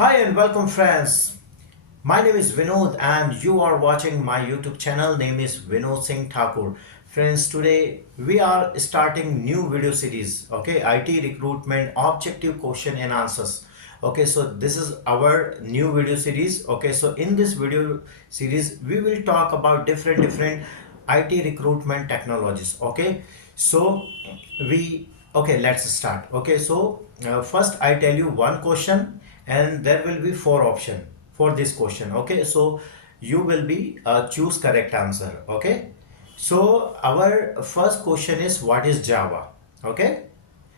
Hi and welcome friends. My name is Vinod and you are watching my YouTube channel. Name is Vinod Singh Thakur. Friends, today we are starting new video series. Okay, IT recruitment objective question and answers. Okay, so this is our new video series. Okay, so in this video series we will talk about different IT recruitment technologies. Okay, so let's start. Okay, so first I tell you one question and there will be four option for this question. Okay, so you will be choose correct answer. Okay, so our first question is what is Java? Okay,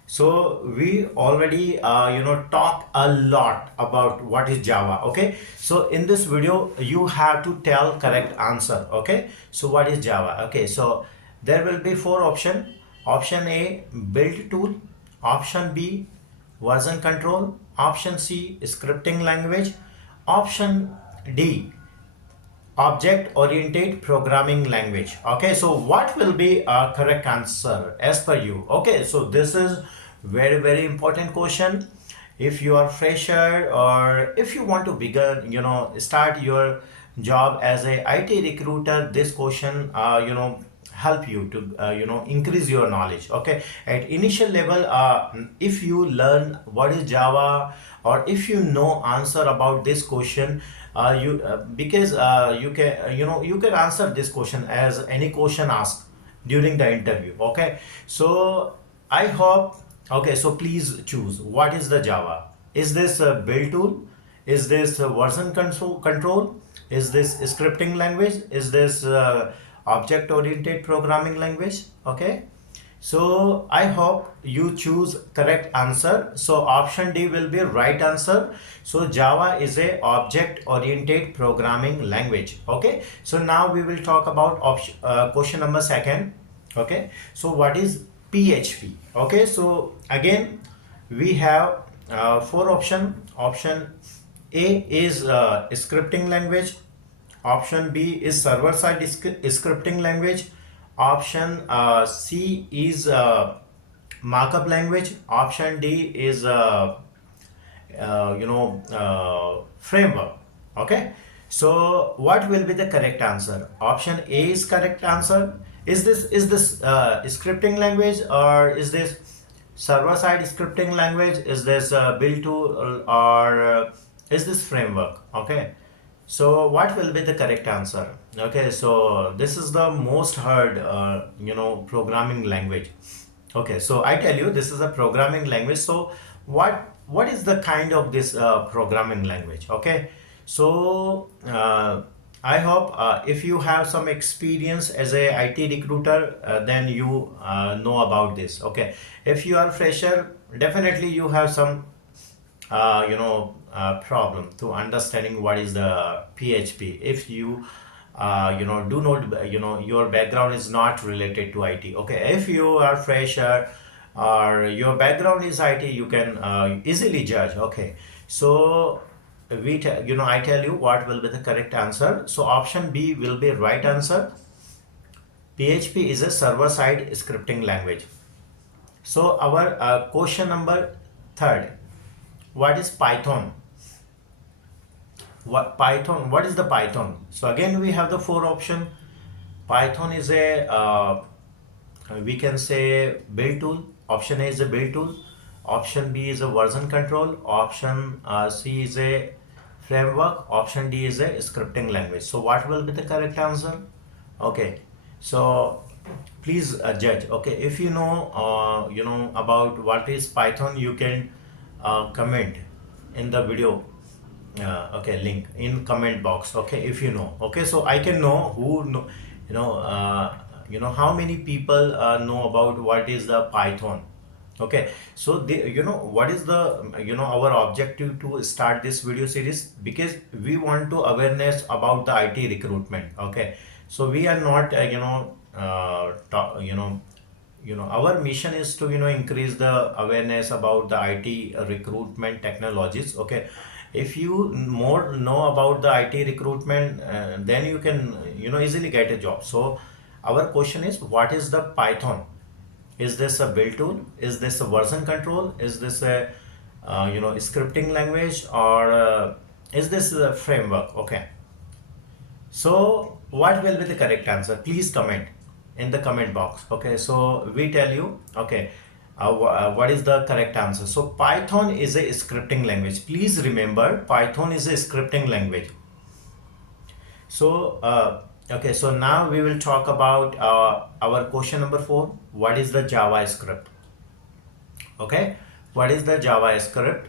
so we already talk a lot about what is Java. Okay, so in this video you have to tell correct answer. Okay, so what is Java? Okay, so there will be four option. Option A, build tool. Option B, version control. Option C, scripting language. Option D, object oriented programming language. Okay, so what will be a correct answer as per you? Okay, so this is very important question. If you are fresher or if you want to begin, start your job as a IT recruiter, this question help you to increase your knowledge. Okay, at initial level, if you learn what is Java or if you know answer about this question, you because you can you can answer this question as any question asked during the interview. Okay, so I hope. Okay, so please choose what is the Java. Is this a build tool? Is this a version control? Is this scripting language? Is this object oriented programming language? Okay, so I hope you choose correct answer. So option D will be right answer. So Java is a object oriented programming language. Okay, so now we will talk about question number second. Okay, so what is PHP? Okay, so again we have four option. Option A is scripting language. Option B is server side scripting language. Option C is markup language. Option D is framework. Okay, so what will be the correct answer? Option A is correct answer. Is this scripting language or is this server side scripting language? Is this build tool or is this framework? Okay, so what will be the correct answer? Okay, so this is the most heard programming language. Okay, so I tell you this is a programming language. So what is the kind of this programming language? Okay, so I hope if you have some experience as a IT recruiter, then you know about this. Okay, if you are fresher, definitely you have some problem to understanding what is the PHP. If you do not your background is not related to IT. Okay, if you are fresher or your background is IT, you can easily judge. Okay, so I tell you what will be the correct answer. So option B will be right answer. PHP is a server side scripting language. So our question number third, what is Python? What is the Python? So again we have the four option. Python is a we can say build tool. Option A is a build tool. Option B is a version control. Option C is a framework. Option D is a scripting language. So what will be the correct answer? Okay, so please judge. Okay, if you know about what is Python, you can comment in the video. Okay, link in comment box. Okay, if you know. Okay, so I can know who know, how many people know about what is the Python. Okay, so what is the our objective to start this video series, because we want to awareness about the IT recruitment. Okay, so we are not our mission is to increase the awareness about the IT recruitment technologies. Okay, if you more know about the IT recruitment, then you can easily get a job. So our question is, what is the Python? Is this a build tool? Is this a version control? Is this a scripting language, or is this a framework? Okay. So what will be the correct answer? Please comment in the comment box. Okay, so we tell you. Okay, what is the correct answer? So Python is a scripting language. Please remember, Python is a scripting language. So okay, so now we will talk about our question number 4. What is the JavaScript? Okay, what is the JavaScript?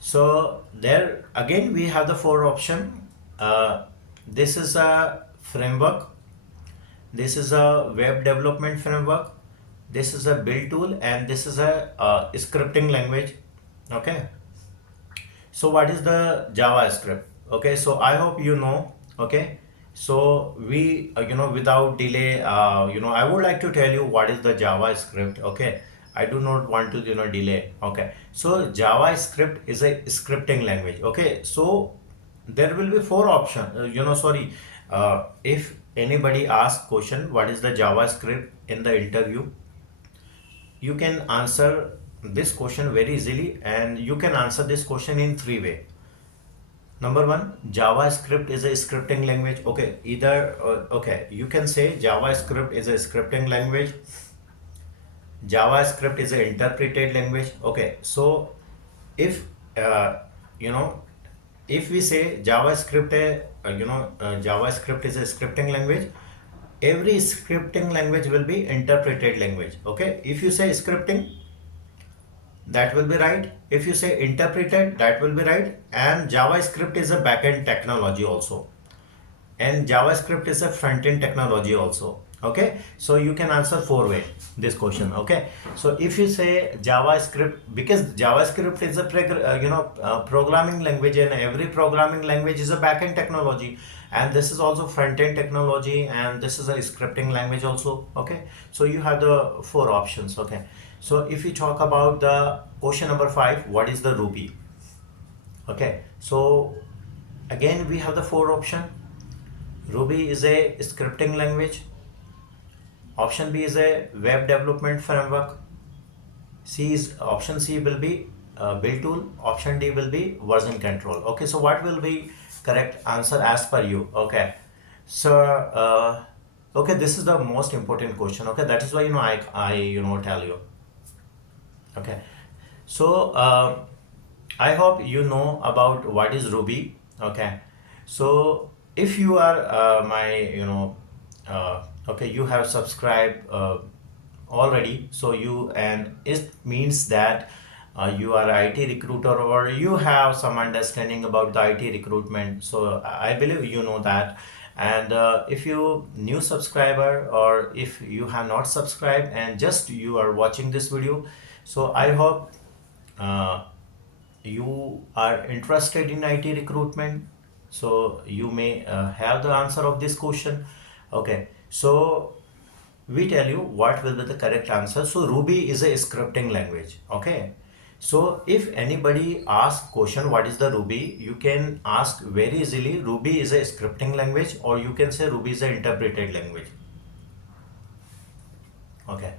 So there again we have the 4 option. This is a framework, this is a web development framework, this is a build tool, and this is a scripting language. Okay, so what is the JavaScript? Okay, so I hope you know. Okay, so we without delay, I would like to tell you what is the JavaScript. Okay, I do not want to delay. Okay, so JavaScript is a scripting language. Okay, so there will be 4 options. Sorry, if anybody asks question what is the JavaScript in the interview, you can answer this question very easily, and you can answer this question in 3 ways. Number one, JavaScript is a scripting language. Okay, either okay, you can say JavaScript is a scripting language, JavaScript is an interpreted language. Okay, so if you know if we say JavaScript, JavaScript is a scripting language, every scripting language will be interpreted language. Okay, if you say scripting, that will be right. If you say interpreted, that will be right. And JavaScript is a backend technology also, and JavaScript is a front-end technology also. Okay, so you can answer 4 way this question. Okay, so if you say JavaScript, because JavaScript is a programming language, and every programming language is a backend technology, and this is also front-end technology, and this is a scripting language also. Okay, so you have the 4 options. Okay, so if we talk about the question number 5, what is the Ruby? Okay, so again we have the 4 option. Ruby is a scripting language. Option B is a web development framework. Option C will be build tool. Option D will be version control. Okay, so what will be correct answer as per you? Okay, so okay, this is the most important question. Okay, that is why I tell you. Okay, so I hope you know about what is Ruby. Okay, so if you are my okay, you have subscribed already, so you, and it means that you are IT recruiter, or you have some understanding about the IT recruitment. So I believe you know that. And if you new subscriber, or if you have not subscribed and just you are watching this video, so I hope uh, you are interested in IT recruitment, so you may have the answer of this question. Okay, so we tell you what will be the correct answer. So Ruby is a scripting language. Okay, so if anybody asks question what is the Ruby, you can ask very easily, Ruby is a scripting language, or you can say Ruby is an interpreted language. Okay,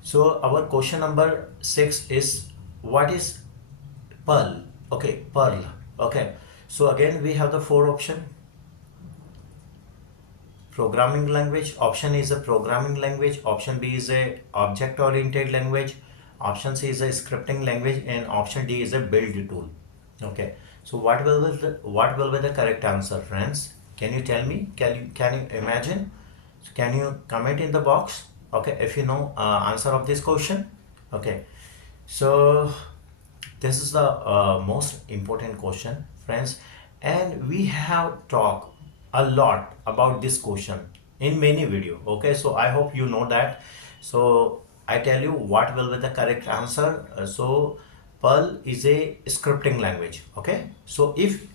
so our question number 6 is, what is Perl? Okay, Perl. Okay, so again we have the 4 option. Programming language. Option is a programming language. Option B is a object oriented language. Option C is a scripting language, and option D is a build tool. Okay, so what will be the correct answer, friends? Can you tell me? Can you imagine? So can you comment in the box? Okay, if you know answer of this question. Okay, so this is the most important question, friends, and we have talked a lot about this question in many video. Okay, so I hope you know that. So I tell you what will be the correct answer. So Perl is a scripting language. Okay, so if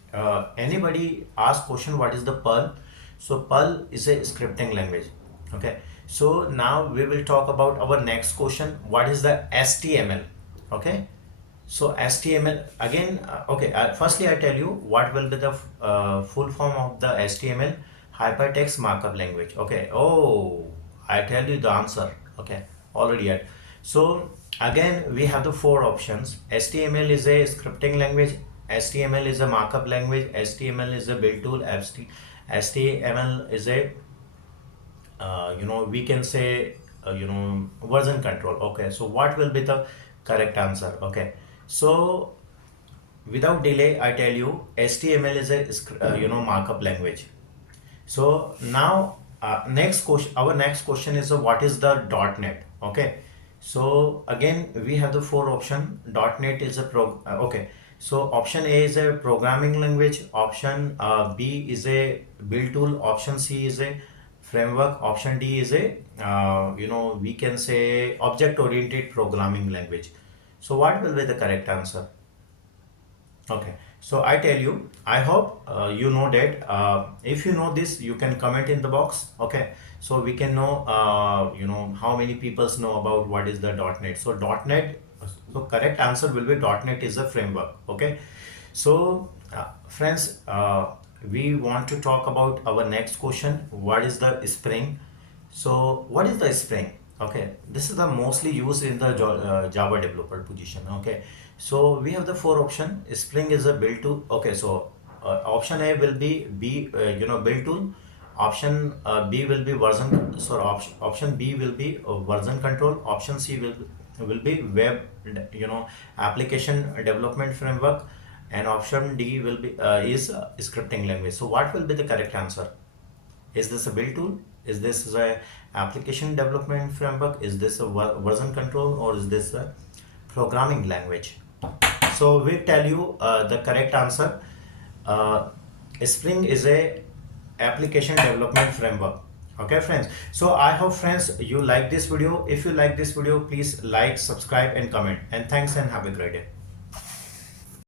anybody asks question what is the Perl, so Perl is a scripting language. Okay, so now we will talk about our next question. What is the HTML? Okay, so HTML again. Okay, firstly I tell you what will be the full form of the HTML: hypertext markup language. Okay, oh, I tell you the answer. Okay, already yet. So Again, we have the four options. HTML is a scripting language, HTML is a markup language, HTML is a build tool, HTML is a we can say version control. Okay, so what will be the correct answer? Okay, so without delay, I tell you, HTML is a markup language. So now, next question, our next question is what is the .NET? Okay, so again we have the four option. .NET is a okay. So option A is a programming language. Option B is a build tool. Option C is a framework. Option D is a we can say object oriented programming language. So what will be the correct answer? Okay, so I tell you, I hope you know that. If you know this, you can comment in the box. Okay, so we can know, how many people know about what is the .NET. So .NET, so correct answer will be .NET is a framework. Okay, so friends, we want to talk about our next question. What is the Spring? So what is the Spring? Okay, this is the mostly used in the Java developer position. Okay, so we have the four option. Spring is a build tool. Okay, so option A will be build tool. Option B will be version. So option B will be version control. Option C will be web application development framework, and option D will be is scripting language. So what will be the correct answer? Is this a build tool? Is this a application development framework? Is this a version control, or is this a programming language? So we tell you the correct answer. Uh, Spring is a application development framework. Okay, friends. So I hope, friends, you like this video. If you like this video, please like, subscribe, and comment. And thanks, and have a great day.